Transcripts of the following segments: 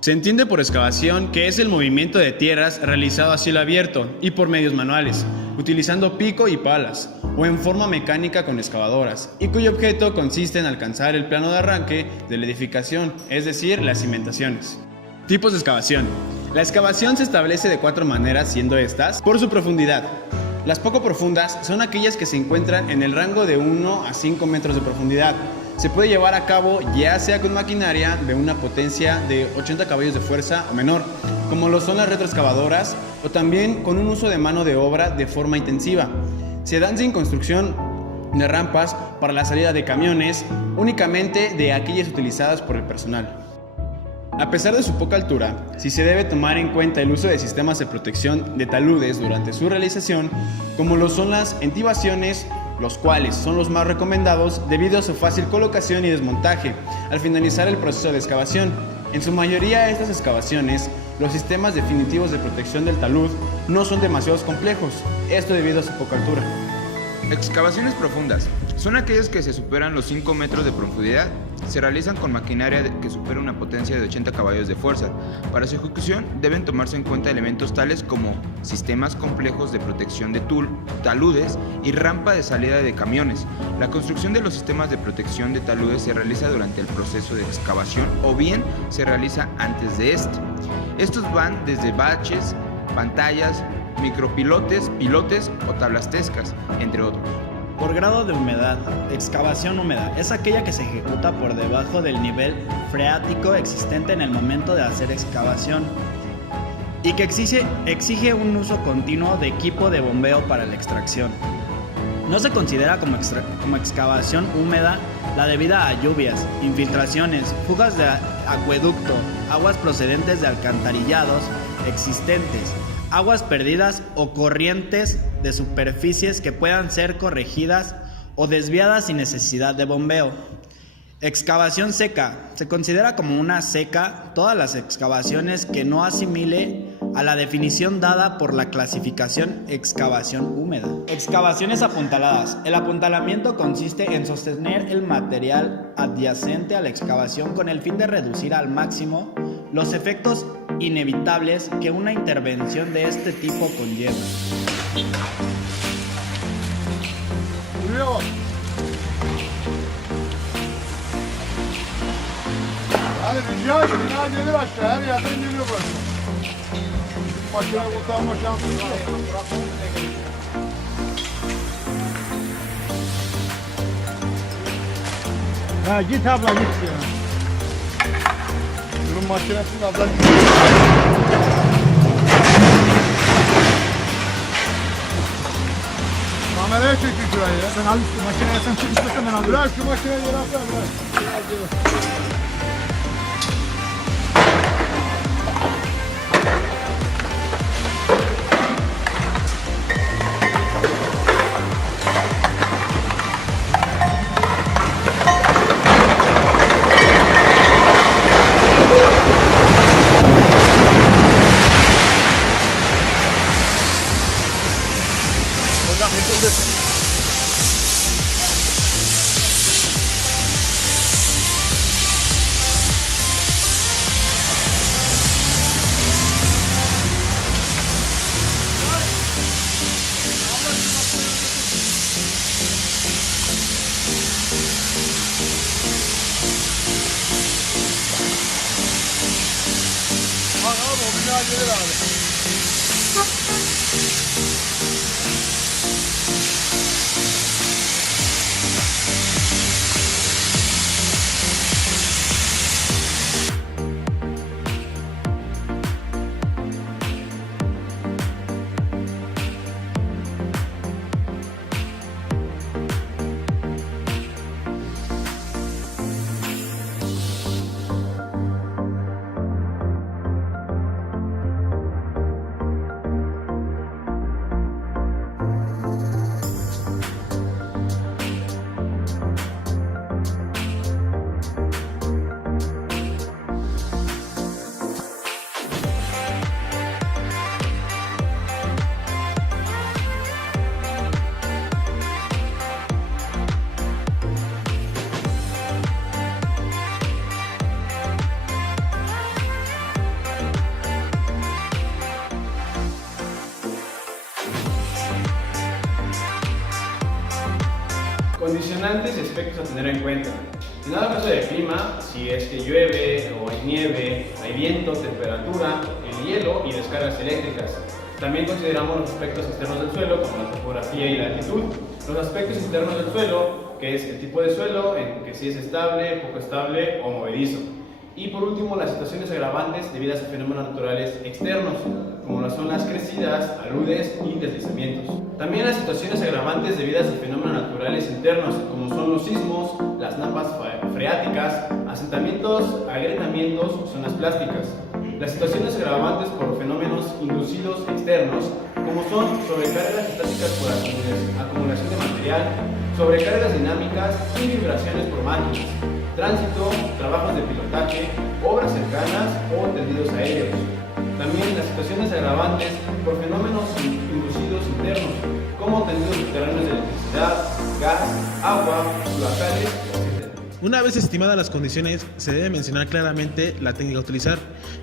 Se entiende por excavación que es el movimiento de tierras realizado a cielo abierto y por medios manuales, utilizando pico y palas, o en forma mecánica con excavadoras, y cuyo objeto consiste en alcanzar el plano de arranque de la edificación, es decir, las cimentaciones. Tipos de excavación. La excavación se establece de 4 maneras, siendo estas: por su profundidad. Las poco profundas son aquellas que se encuentran en el rango de 1 a 5 metros de profundidad. Se puede llevar a cabo ya sea con maquinaria de una potencia de 80 caballos de fuerza o menor, como lo son las retroexcavadoras, o también con un uso de mano de obra de forma intensiva. Se dan sin construcción de rampas para la salida de camiones, únicamente de aquellas utilizadas por el personal. A pesar de su poca altura, sí se debe tomar en cuenta el uso de sistemas de protección de taludes durante su realización, como lo son las entibaciones, los cuales son los más recomendados debido a su fácil colocación y desmontaje al finalizar el proceso de excavación. En su mayoría de estas excavaciones, los sistemas definitivos de protección del talud no son demasiado complejos, esto debido a su poca altura. Excavaciones profundas son aquellas que se superan los 5 metros de profundidad. Se realizan con maquinaria que supera una potencia de 80 caballos de fuerza. Para su ejecución deben tomarse en cuenta elementos tales como sistemas complejos de protección de taludes y rampa de salida de camiones. La construcción de los sistemas de protección de taludes se realiza durante el proceso de excavación o bien se realiza antes de este. Estos van desde baches, pantallas, micropilotes, pilotes o tablastescas, entre otros. Por grado de humedad, excavación húmeda es aquella que se ejecuta por debajo del nivel freático existente en el momento de hacer excavación y que exige un uso continuo de equipo de bombeo para la extracción. No se considera como excavación húmeda la debida a lluvias, infiltraciones, fugas de acueducto, aguas procedentes de alcantarillados existentes, aguas perdidas o corrientes de superficies que puedan ser corregidas o desviadas sin necesidad de bombeo. Excavación seca. Se considera como una seca todas las excavaciones que no asimile a la definición dada por la clasificación excavación húmeda. Excavaciones apuntaladas. El apuntalamiento consiste en sostener el material adyacente a la excavación con el fin de reducir al máximo los efectos inevitables que una intervención de este tipo conlleva. Hadi rica edin, bina gelir aşağı, her yerden geliyor burası. Makine kurtarma şansı var. Ha git abla git ya. Bunun makinesini abla kameraya çekin şurayı ya. Sen al şu makineye sen çık istiyorsan ben alıyorum. Bırak şu makineyi yere atla bırak. Abi o bina gelir abi. Condicionantes y aspectos a tener en cuenta. En dado caso de clima, si es que llueve o hay nieve, hay viento, temperatura, el hielo y descargas eléctricas. También consideramos los aspectos externos del suelo, como la topografía y la altitud. Los aspectos internos del suelo, que es el tipo de suelo, en que si es estable, poco estable o movedizo. Y por último, las situaciones agravantes debidas a fenómenos naturales externos, como lo son las crecidas, aludes y deslizamientos. También las situaciones agravantes debidas a fenómenos naturales internos, como son los sismos, las napas freáticas, asentamientos, agrietamientos o zonas plásticas. Las situaciones agravantes por fenómenos inducidos externos, como son sobrecargas estáticas por acumulación de material, sobrecargas dinámicas y vibraciones por máquinas, tránsito, trabajos de pilotaje, obras cercanas o tendidos aéreos. También las situaciones agravantes por fenómenos inducidos internos, como tendidos subterráneos de electricidad, gas, agua, huracanes, etc. Una vez estimadas las condiciones, se debe mencionar claramente la técnica a utilizar.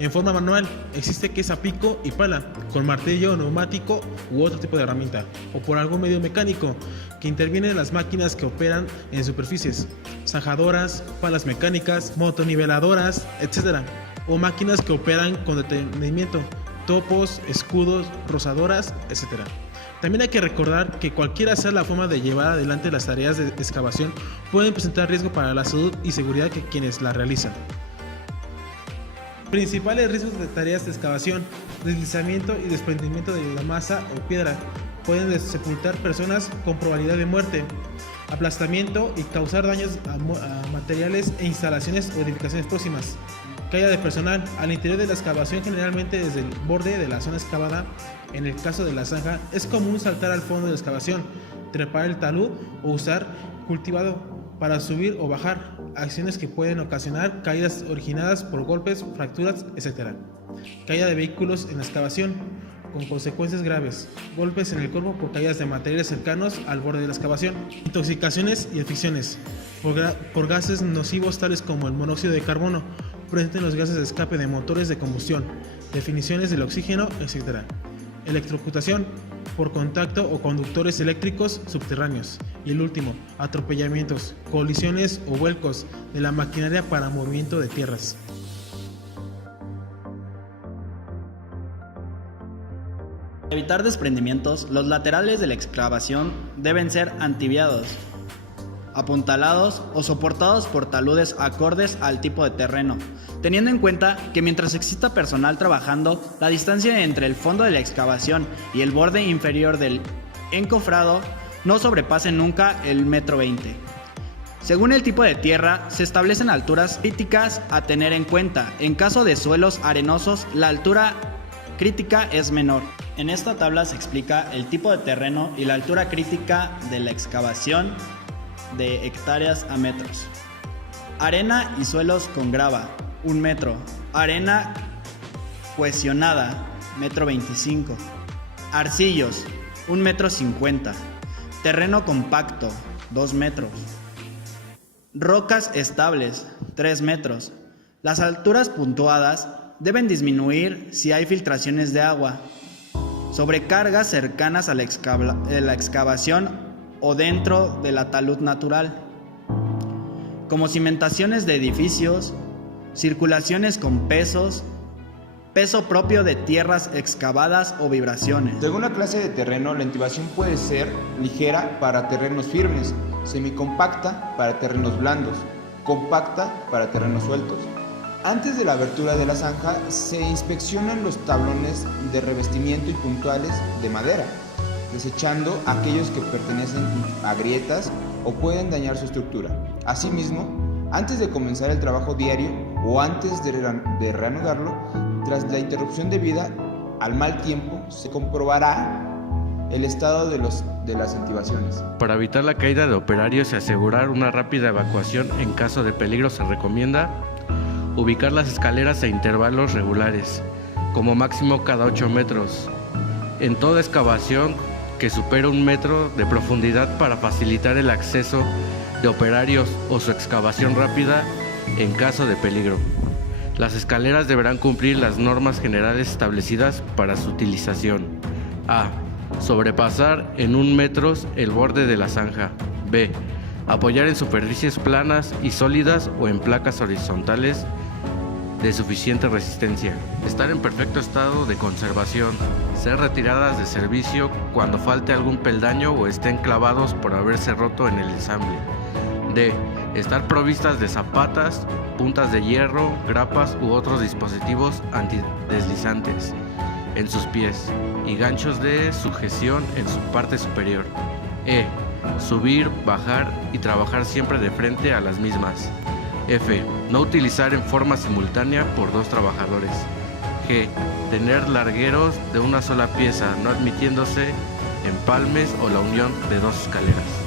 En forma manual, existe que es a pico y pala, con martillo, neumático u otro tipo de herramienta, o por algún medio mecánico que interviene en las máquinas que operan en superficies, zanjadoras, palas mecánicas, motoniveladoras, etc. O máquinas que operan con detenimiento, topos, escudos, rozadoras, etc. También hay que recordar que cualquiera sea la forma de llevar adelante las tareas de excavación pueden presentar riesgo para la salud y seguridad de quienes la realizan. Principales riesgos de tareas de excavación: deslizamiento y desprendimiento de la masa o piedra. Pueden sepultar personas con probabilidad de muerte, aplastamiento y causar daños a materiales e instalaciones o edificaciones próximas. Caída de personal al interior de la excavación, generalmente desde el borde de la zona excavada. En el caso de la zanja, es común saltar al fondo de la excavación, trepar el talud o usar cultivado para subir o bajar, acciones que pueden ocasionar caídas originadas por golpes, fracturas, etc. Caída de vehículos en la excavación, con consecuencias graves, golpes en el cuerpo por caídas de materiales cercanos al borde de la excavación. Intoxicaciones y aficiones por gases nocivos tales como el monóxido de carbono, presente en los gases de escape de motores de combustión, definiciones del oxígeno, etc. Electrocutación por contacto o conductores eléctricos subterráneos. Y el último, atropellamientos, colisiones o vuelcos de la maquinaria para movimiento de tierras. Para evitar desprendimientos, los laterales de la excavación deben ser antiviados, apuntalados o soportados por taludes acordes al tipo de terreno, teniendo en cuenta que mientras exista personal trabajando, la distancia entre el fondo de la excavación y el borde inferior del encofrado no sobrepase nunca el 1,20 m. Según el tipo de tierra, se establecen alturas críticas a tener en cuenta. En caso de suelos arenosos, la altura crítica es menor. En esta tabla se explica el tipo de terreno y la altura crítica de la excavación de hectáreas a metros. Arena y suelos con grava, 1 metro. Arena cohesionada, 1,25 m. Arcillos, 1,50 m. Terreno compacto, 2 metros. Rocas estables, 3 metros. Las alturas puntuadas deben disminuir si hay filtraciones de agua, sobrecargas cercanas a la excavación o dentro de la talud natural, como cimentaciones de edificios, circulaciones con pesos, peso propio de tierras excavadas o vibraciones. Según la clase de terreno, la intubación puede ser ligera para terrenos firmes, semicompacta para terrenos blandos, compacta para terrenos sueltos. Antes de la abertura de la zanja, se inspeccionan los tablones de revestimiento y puntuales de madera, desechando aquellos que pertenecen a grietas o pueden dañar su estructura. Asimismo, antes de comenzar el trabajo diario o antes de reanudarlo, tras la interrupción debida al mal tiempo, se comprobará el estado de las intubaciones. Para evitar la caída de operarios y asegurar una rápida evacuación en caso de peligro, se recomienda ubicar las escaleras a intervalos regulares, como máximo cada 8 metros, en toda excavación que supere 1 metro de profundidad para facilitar el acceso de operarios o su excavación rápida en caso de peligro. Las escaleras deberán cumplir las normas generales establecidas para su utilización. A. Sobrepasar en 1 metro el borde de la zanja. B. Apoyar en superficies planas y sólidas o en placas horizontales de suficiente resistencia. Estar en perfecto estado de conservación. Ser retiradas de servicio cuando falte algún peldaño o estén clavados por haberse roto en el ensamble. D. Estar provistas de zapatas, puntas de hierro, grapas u otros dispositivos antideslizantes en sus pies y ganchos de sujeción en su parte superior. E. Subir, bajar y trabajar siempre de frente a las mismas. F. No utilizar en forma simultánea por 2 trabajadores. G. Tener largueros de una sola pieza, no admitiéndose empalmes o la unión de 2 escaleras.